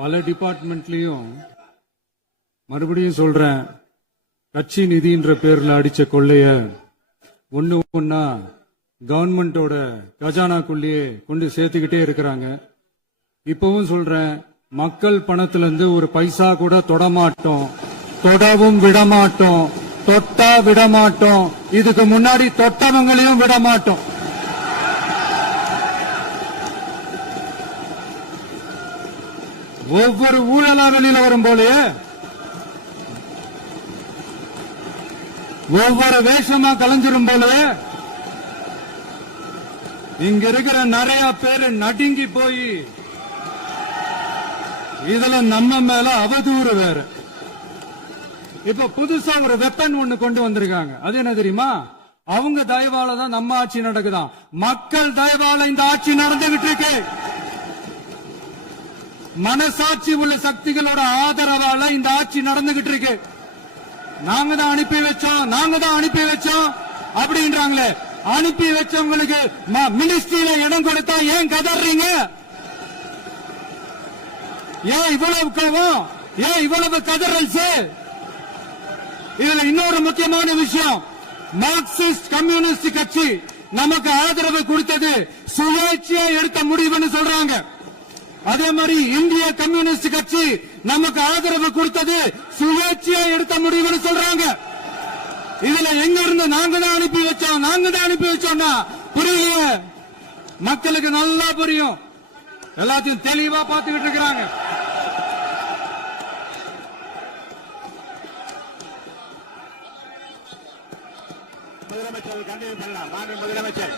பல டிபார்ட்மெண்ட்லயும் மறுபடியும் சொல்றேன், கட்சி நிதின்ற பேர்ல அடிச்ச கொள்ளைய ஒண்ணு ஒன்னா கவர்மெண்டோட கஜானாக்குள்ளேயே கொண்டு சேர்த்துக்கிட்டே இருக்கிறாங்க. இப்பவும் சொல்றேன், மக்கள் பணத்துல இருந்து ஒரு பைசா கூட தொடமாட்டோம், தொடவும் விடமாட்டோம், தொட்டா விடமாட்டோம், இதுக்கு முன்னாடி தொட்டவங்களையும் விடமாட்டோம். ஒவ்வொரு ஊழலா வெளியில வரும் போலயே ஒவ்வொரு வேஷமா கலைஞ்சிரும் போலவே இங்க இருக்கிற நிறைய பேரு நடுங்கி போய் இதுல நம்ம மேல அவதூறு வேற. இப்ப புதுசா ஒரு வெப்பன் ஒண்ணு கொண்டு வந்திருக்காங்க. அது என்ன தெரியுமா? அவங்க தயவால தான் நம்ம ஆட்சி நடக்குதான். மக்கள் தயவால இந்த ஆட்சி நடந்துகிட்டு இருக்கு. மனசாட்சி உள்ள சக்திகளோட ஆதரவால இந்த ஆட்சி நடந்துகிட்டு இருக்கு. நாங்க தான் அனுப்பி வச்சோம் அப்படின்றாங்களே. அனுப்பி வச்சவங்களுக்கு மினிஸ்ட்ரியில இடம் கொடுத்தா ஏன் கதறீங்க? ஏன் இவ்வளவு கோவம்? ஏன் இவ்வளவு கதறல்? இதுல இன்னொரு முக்கியமான விஷயம், மார்க்சிஸ்ட் கம்யூனிஸ்ட் கட்சி நமக்கு ஆதரவு கொடுத்தது சுயேட்சையா எடுத்த முடிவுன்னு சொல்றாங்க. அதே மாதிரி இந்திய கம்யூனிஸ்ட் கட்சி நமக்கு ஆதரவு கொடுத்தது சுயேட்சையா எடுத்த முடிவுன்னு சொல்றாங்க. இதுல எங்க இருந்து நாங்க தான் அனுப்பி வச்சோம்னா புரியல. மக்களுக்கு நல்லா புரியும், எல்லாத்தையும் தெளிவா பார்த்துக்கிட்டு இருக்கிறாங்க. முதலமைச்சர் கண்டிப்பாக பண்ணலாம். மாண்பு முதலமைச்சர்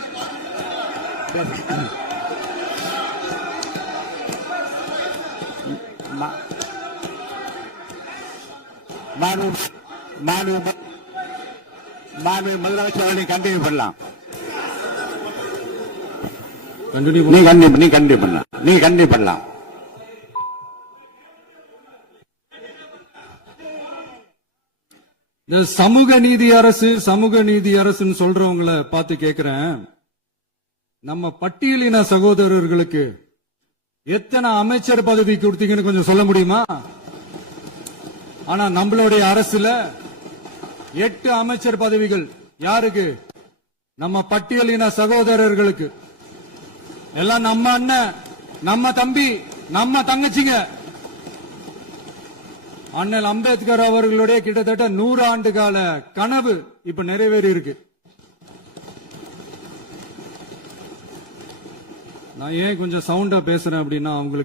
முதலமைச்சர் கண்டினியூ பண்ணலாம். நீ கண்டினியூ பண்ணலாம். இந்த சமூக நீதி அரசுன்னு சொல்றவங்களை பார்த்து கேக்குறேன், நம்ம பட்டியலின சகோதரர்களுக்கு எத்தனை அமைச்சர் பதவி கொடுத்தீங்கன்னு கொஞ்சம் சொல்ல முடியுமா? ஆனா நம்மளுடைய அரசுல 8 அமைச்சர் பதவிகள் யாருக்கு? நம்ம பட்டியலின சகோதரர்களுக்கு. எல்லாம் நம்ம அண்ணன், நம்ம தம்பி, நம்ம தங்கச்சிங்க. அண்ணல் அம்பேத்கர் அவர்களுடைய கிட்டத்தட்ட 100 ஆண்டு கால கனவு இப்ப நிறைவேறி இருக்கு. நான் ஏன் கொஞ்சம் சவுண்டா பேசுறேன் அப்படின்னா, அவங்களுக்கு